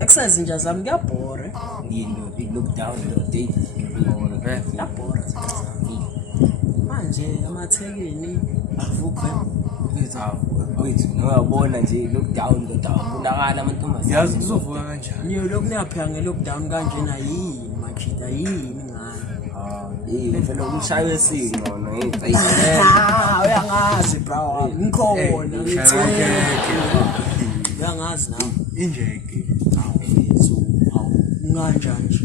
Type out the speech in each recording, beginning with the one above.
Exercise nje zami ngiyabhora. Look down the day. Ngiyabhora manje amathekeni avukwe Wethu nowabona nje lockdown kodwa kunakala amantombazane. Yazi kuzovuka kanjani? niyo lokunapheka nge-lockdown kanjena yini machida yini ngani Vele umshaye singona uyangazi bro ngikhona uyangazi nawe Injeke. so unganjani nje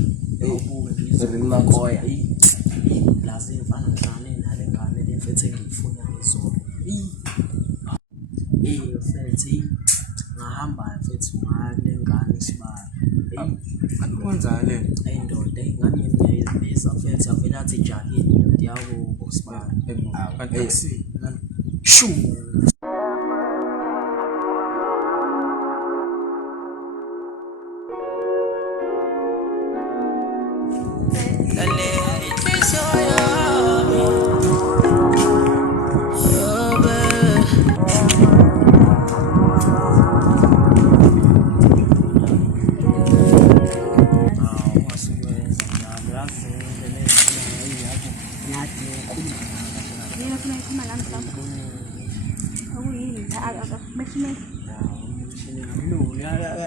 awubuke Makoya. Plaza efana nhlane nale ngane lefethe ngifuna izolo fethi ngahamba fethi ngale ngane sibaya Akwenzale. indoda ingane ngiyayibiza fethi avela athi jakini ndoda yabo sibaya Taxi. shu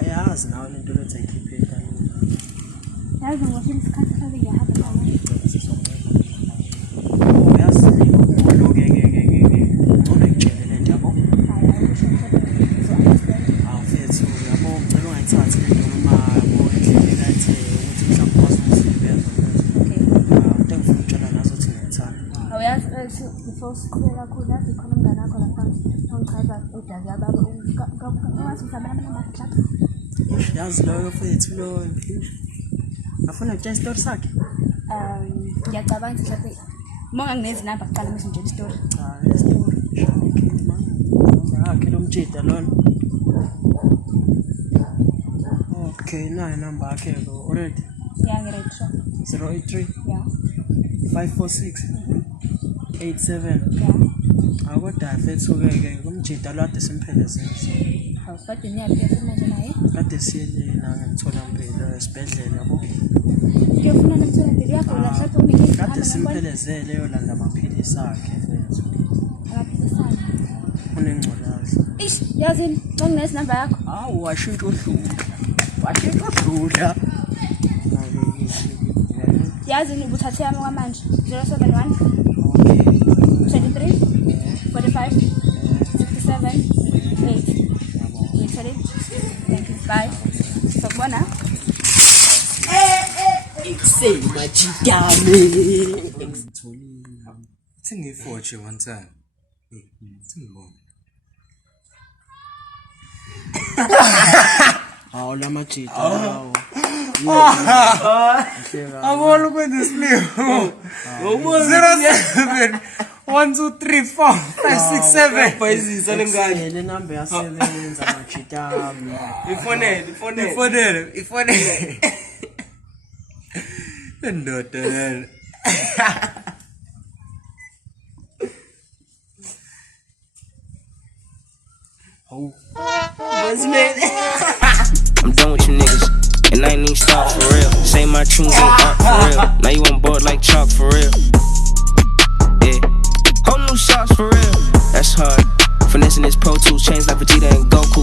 yazi nawe lento lethi ayikhipheka yazi ngoba isikhathi sabe ngiyahamba nawe yazi ke ngcono ngitshele le nto yabo awufethu yabo ngicela ungayithathi le nto noma yabo endlela ethe ukuthi mhlawumbe kwazisebenza into engifuna ukutshela nazo ukuthi ngiyayithanda awuyazi before siqhubeka kakhulu yazi khona umngane wakho lapha ongichaza udazi yababa ungathi usabana namahlala yazi loyo fethu loyo afuna ukutshela isitori sakhe ngiyacabanga ukuthi mhlawumbe uma ngingezinamba kuqala mase ngitshela isitori isitori akhe lomtshida lona okay nayo inamba yakhe already ngiready sho 083 yeah 546 87 yeah akodwa fethu-ke kumjida lo kade simphelezele awukade niyaphi manje naye kade siyele nangemtholampilo esibhedlela yabo ngiyofuna nomtholampilo yakho la mhlawumbe unikeza kade simphelezele yolanda amaphilisi akhe fethu amaphilisi akhe unengculazi ish yazini xa nginezinamba yakho hawu washintsha udlula yazini ubuthathe yami kwamanje 071 23 45 67 8 ngithole thank you bye sokubona majidane Singifoje one time. Singibona. hawu la majida hawu Abona ukwenza isilimu. 07 1 2 3 4 5 6 7. Bayizisa lengane. le namba yasebenza majida Ifonele. Ndoda lena. I'm done with you niggas, and I ain't even start for real. Say my tunes ain't art for real. Now you on board like chalk for real. Yeah, whole new shots for real. That's hard. Finessing this Pro Tools chains like Vegeta and Goku.